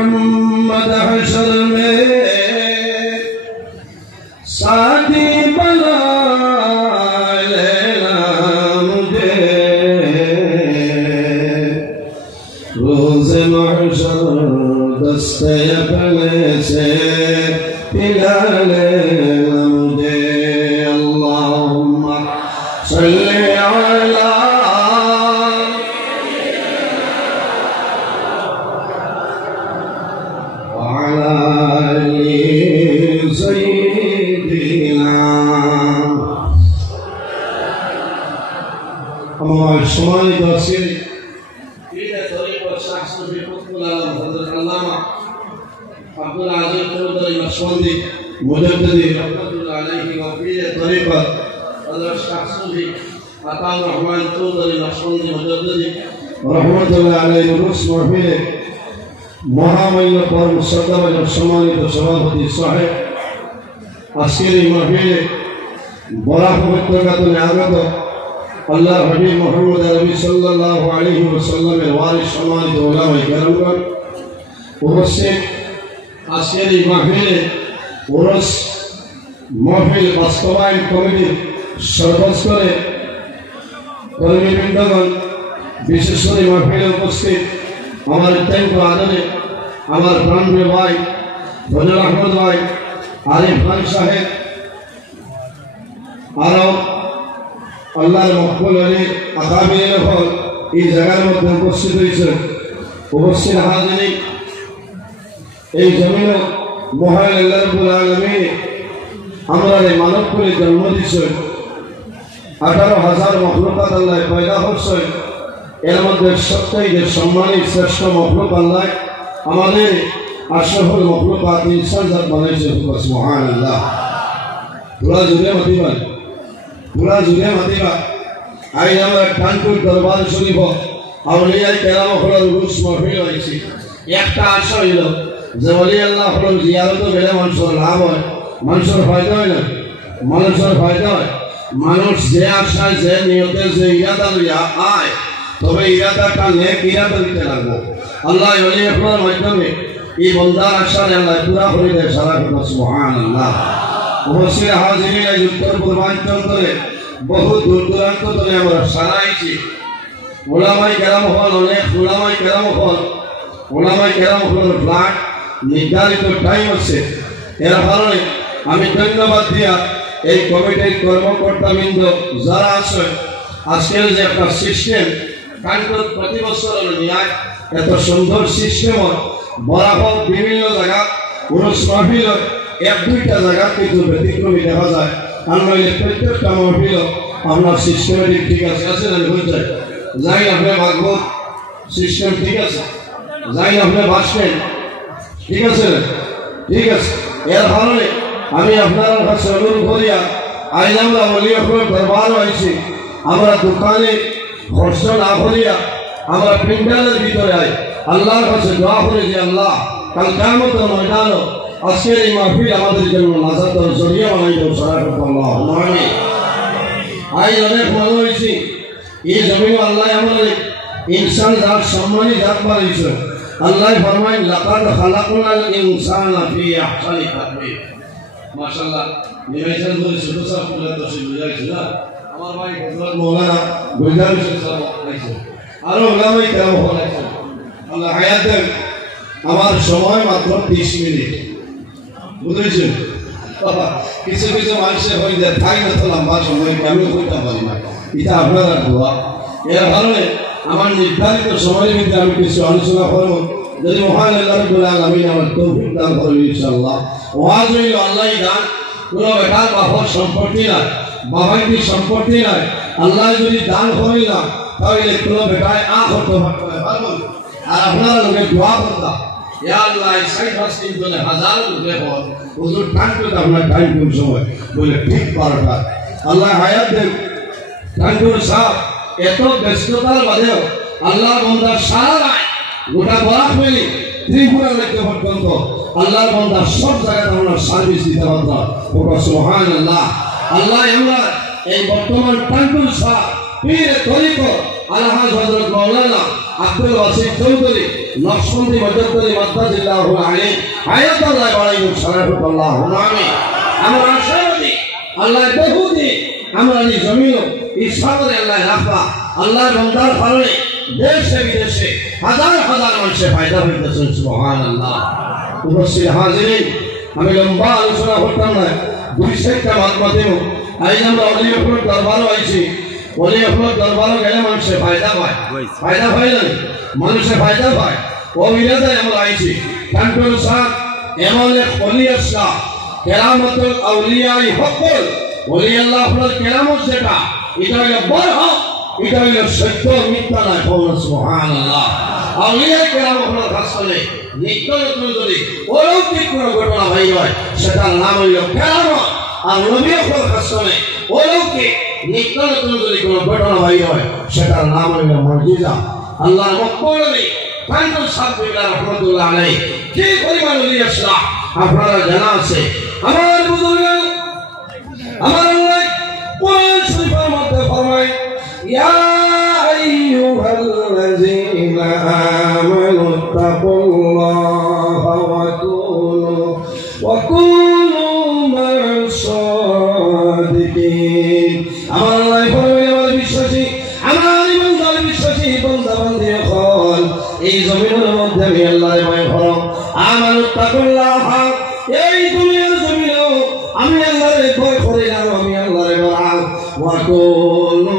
मोहम्मद हशर में साथी बना लेना मुझे, रोज़ महशर दस्ते अपने से पिला लेना मुझे। अल्लाहुम्मा सल्ली अला সম্মানিত আছেন এটা তরিকত শাস্ত্রী কুতুবুল আলম হযরত আল্লামা আব্দুল আজিজ চৌধুরী নকশবন্দি মুজাদ্দিদি রহমাতুল্লাহ আলাইহি ওয়া ফিরে তরিকত হযরত শাস্ত্রী আতাউর রহমান চৌধুরী নকশবন্দি মুজাদ্দিদি রহমাতুল্লাহ আলাইহি রুস মাহফিলে মহামান্য পরম শ্রদ্ধাভাজন সম্মানিত সভাপতি সাহেব, আজকের এই মাহফিলে বরাক উপত্যকাতে আগত আল্লাহ হাবিব মুহাম্মদ আরবি সাল্লাল্লাহু আলাইহি ওয়াসাল্লামের ওয়ারিস সম্মানিত উলামায়ে কেরামগণ উপস্থিত। আজকের এই মাহফিলে ওরস মাহফিল বাস্তবায়ন কমিটির সদস্য করে কর্মীবৃন্দগণ, বিশেষ করে মাহফিলে উপস্থিত আমার অত্যন্ত আদরে আমার প্রাণপ্রিয় ভাই ফজল আহমদ ভাই, আরিফ খান সাহেব, আরও আল্লাহর মকবুল আলী আকাবির হল এই জায়গার মধ্যে উপস্থিত হয়েছেন। উপস্থিত হাজিরিন, এই জমিনে মহান আল্লাহ রাব্বুল আলামিন আমরা এই মানব করে জন্ম দিয়েছেন। 18,000 মখলুকাত আল্লাহ পয়দা করছেন। এর মধ্যে সবচেয়ে সম্মানিত শ্রেষ্ঠ মখলুক আল্লাহ আমাদের আশরাফুল মখলুকাত ইনসান জাত বানাইছেন। সুবহানাল্লাহ। পুরা জুড়ে মাতিবা, পুরা জুড়ে মাতিবা। আজ আমরা কানপুর দরবার শরীফ আউলিয়া কেরাম হলের রুস মাহফিল হয়েছি। একটা আশা হইল যে ওলি আল্লাহ হল জিয়ারত গেলে মানুষের লাভ হয়, মানুষের ফায়দা হয় না, মানুষের ফায়দা হয়। মানুষ যে আশায় যে নিয়তে যে ইরাদা লইয়া আয়, তবে ইরাদাটা নেক ইরাদা দিতে লাগবো। আল্লাহ ওলি আপনার মাধ্যমে এই বন্দার আশারে আল্লাহ পুরা করে দেয় সারা কথা। সুবহানাল্লাহ। উপস্থিত হাজিরিন, এই উত্তর পূর্বাঞ্চলে বহু দূর দূরান্ত ধরে আমরা সারাইছি। ওলামাই কেরাম হল, অনেক ওলামাই কেরাম হল, ওলামাই কেরাম হলের ফ্ল্যাট নির্ধারিত টাইম আছে। এর কারণে আমি ধন্যবাদ দিয়া এই কমিটির কর্মকর্তাবৃন্দ যারা আছে, আজকের যে একটা সিস্টেম কানপুর প্রতি বছর নিয়ায় এত সুন্দর সিস্টেম বরাবর বিভিন্ন জায়গা উরুস মাহফিল 1-2টা জায়গা কিন্তু ব্যতিক্রমী দেখা যায়। কারণ প্রত্যেকটা মাহফিল আপনার সিস্টেমেটিক ঠিক আছে, আছে না হয়ে যায়। যাই আপনি ভাগবত সিস্টেম ঠিক আছে, যাই আপনি ভাসবেন ঠিক আছে, ঠিক আছে। এর কারণে আমি আপনার কাছে অনুরোধ করিয়া আজ আমরা ওলি আপনার দরবার হয়েছি, আমরা দোকানে খরচ না করিয়া আমরা প্রিন্টারের ভিতরে আই আল্লাহর কাছে দোয়া করে যে আল্লাহ কাল কিয়ামতের ময়দানে আজকের এই মাহফিল আমাদের জন্য নাজাতের জরিয়া বানাই দাও। আল্লাহুম্মা আমিন। আজ অনেক ভালো হয়েছি। এই জমিনে আল্লাহ আমাদের ইনসান জাত সম্মানী জাত বানাইছে। আল্লাহ ফরমায় লাকাদ খালাকনাল ইনসানা ফি আহসানি তাকওয়িম। মাশাআল্লাহ। নিবেদন করে ছোট সাহেব পুরো তফসিল বুঝাইছে না আমার ভাই হযরত মাওলানা গুলজার হোসেন সাহেব আইছে, আরো ওলামায়ে কেরাম হলাইছে। আল্লাহ হায়াত দেন। আমার সময় মাত্র 30 মিনিট, বুঝেছেন? কিছু কিছু মানুষের হয়ে যায় থাই না তো লম্বা সময় আমি করতে পারি না, এটা আপনার দোয়া। এর কারণে আমার নির্ধারিত সময়ের মধ্যে আমি কিছু আলোচনা করব। যদি মহান আল্লাহ রাব্বুল আলামিন আমার তৌফিক দান করেন ইনশাআল্লাহ। ওয়াজ হইল আল্লাহই দান, কোনো বেটার বাবার সম্পত্তি নাই, বাবাইটি সম্পত্তি নাই। আল্লাহ যদি দান করেন না তাহলে কোনো বেটায় করতে পারবেন। আর আপনারা লোকে দোয়া করতা ইয়া আল্লাহ সাইড হাসিন বলে হাজার রুপে হল হুজুর টাইম করে আপনার টাইম কোন সময় বলে ঠিক 12টা। আল্লাহ হায়াত দেন। টাঙ্গুর সাহেব এত ব্যস্ততার মাঝেও আল্লাহ বন্দার সারা রাত গোটা বরাক মিলি ত্রিপুরা রাজ্য পর্যন্ত আল্লাহর বান্দা সব জায়গায় আমরা সার্ভিস দিতে পারতাম। সুবহানাল্লাহ। আল্লাহ আমরা এই বর্তমান টাঙ্কুল শাহ পীর তরিকত আলহাজ হযরত মাওলানা আব্দুল ওয়াসিফ চৌধুরী নকশবন্দি মজদ্দরি মাদ্দাজিল্লাহু আলাইহি হায়াতাল্লাহ বাড়াইহু সারাফাতুল্লাহু আমিন। আমরা আশাবাদী আল্লাহ বহুদিন আমরা এই জমিন এই সাগরে আল্লাহ রাখা আল্লাহর বান্দার কারণে দেশে বিদেশে হাজার হাজার মানুষের ফায়দা হইতেছে। সুবহানাল্লাহ। উপস্থিত হাজিরিন, আমি লম্বা আলোচনা করতাম না, দুই চারটা মাধ্যমে আজ আমরা অলিয়ফুল দরবারও আইছি। অলিয়ফুল দরবারও গেলে মানুষের ফায়দা পায়, ফায়দা হয় না মানুষের ফায়দা পায়। ও মিলাদায় আমরা আইছি। কান্টুল শাহ এমন এক অলি শাহ কেরামতুল আউলিয়াই হকল ওলি আল্লাহ আপনার কেরামত যেটা এটা হইল বড় হক, এটা হইল সত্য মিথ্যা নয়। সুবহানাল্লাহ। আউলিয়া কেরামত আপনার কাছ থেকে নিত্য নতুন যদি অলৌকিক কোনো ঘটনা ভাই হয় সেটার নাম হইল কেরামত। আর নবী আপনার কাছ থেকে অলৌকিক নিত্য নতুন যদি কোনো ঘটনা ভাই হয় সেটার নাম হইল মুজিজা। আল্লাহর মকবুলি কান্টুল শাহ রাহমাতুল্লাহ আলাইহি কি পরিমাণ ওলি আসলাম আপনারা জানা আছে। আমার বুজুর্গ আমার আল্লাহ কোরআন শরীফের মধ্যে ফরমায় ইয়া আইয়ুহাল্লাযীনা আমানু তাকুল্লাহা ওয়া কুনু মা'আস সাদিকিন। আমার আল্লাহ ফরমায় আমার বিশ্বাসী আমার ইমানদার বিশ্বাসী বান্দা বান্দী হল এই জমিনের মধ্যে আমি আল্লাহর ভয় করো। আমানু তাকুল্লাহা এই দুনিয়ার জমিনে আমি আল্লাহর ভয় করি না, আমি আল্লাহর ভয় ওয়া কুনু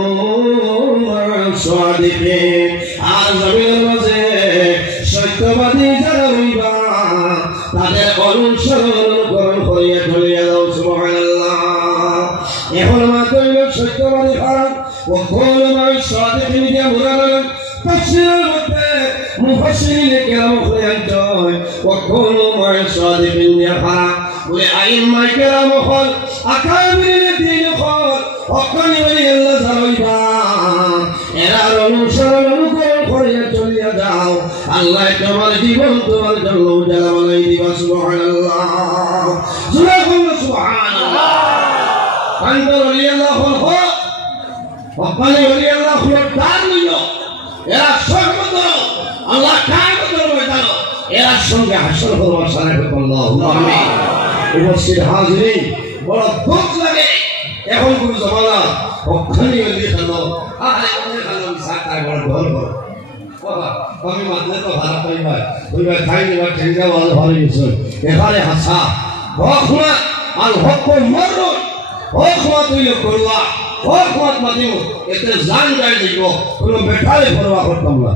মা'আস সাদিকিন। আর জমিনের মাঝে সত্যবাদী যারা হইবা তাদের অনুসরণ করিয়া চলিয়া যাও। সুবহানাল্লাহ। এখন মাত্র সত্যবাদী খারাপ ও কুনু মা'আস সাদিকিন দিয়া মুরাদ তাফসীরের মধ্যে মুফাসসিরিনে কেরাম খয়াল জয় ওয়া কুনু মা'আস সাদিকিন দিয়া খারাপ বলে আইম্মা কেরাম হল আকাবিরিন দিন হল হকানি ওলি আল্লাহ যারা এরা অনুসরণ করিয়া চলিয়া যাও। আল্লাহ তোমার জীবন তোমার জন্য উজালা বানাই দিবা। সুবহানাল্লাহ। সুবহানাল্লাহ। কান্দার ওলি আল্লাহ হল হকানি ওলি আল্লাহ হল দান লইও এরা সর্বত আল্লাহ কায়মতের ময়দানে এরা সঙ্গে হাসর করবার সারাফাতুল্লাহু আমিন। উপস্থিত হাজিরিন, বড় দুঃখ লাগে এখন কোন জমানা হকানি ওলি খানো আরে ওলি খানো সাকার বড় ঘর ঘর বাবা আমি মাঝে তো ভাড়া পাই ভাই ওই ভাই খাই দিবা ঠেঙ্গা ভালো ভালো কিছু এখানে হাসা হকমা আর হক মরণ হকমা তুই করবা হকমত মাদিও এতে জান গায় দিব কোনো বেঠালে পরোয়া করতাম না।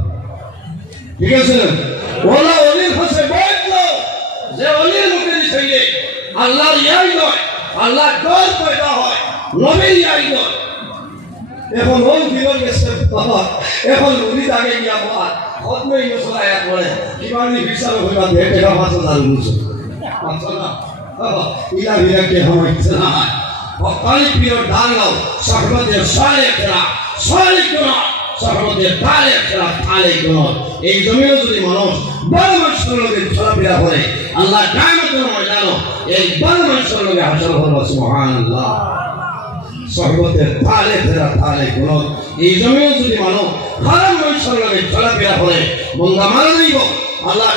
ঠিক আছে না? ওলা ওলির কাছে বলতো যে ওলির মুখে দিছে আল্লাহর ইয়াই নয়, আল্লাহ ডর পয়দা হয়, নবী ইয়াই নয়। এখন ওই জীবন গেছে বাবা, এখন উনি আগে গিয়া বাবা খতমে ইনশাআল্লাহ আয়াত পড়ে কিমানি বিচার হইবা দে টাকা 5000 বুঝছো আচ্ছা না বাবা ইলা বিরাকে হইছে না وقالي بيو دانو صحبت صالحنا صالحنا صحبت طالحنا طالحنا এই জমিনে যদি মানুষ বড় মানুষের লগে চলাফেরা করে আল্লাহ কিয়ামতের ময়দানে এই বড় মানুষের লগে হাসর হবে। সুবহানাল্লাহ। صحبت طالحنا طالحنا এই জমিনে যদি মানুষ খারাপ মানুষের লগে চলাফেরা করে বন্ধা মারা যাইব আল্লাহ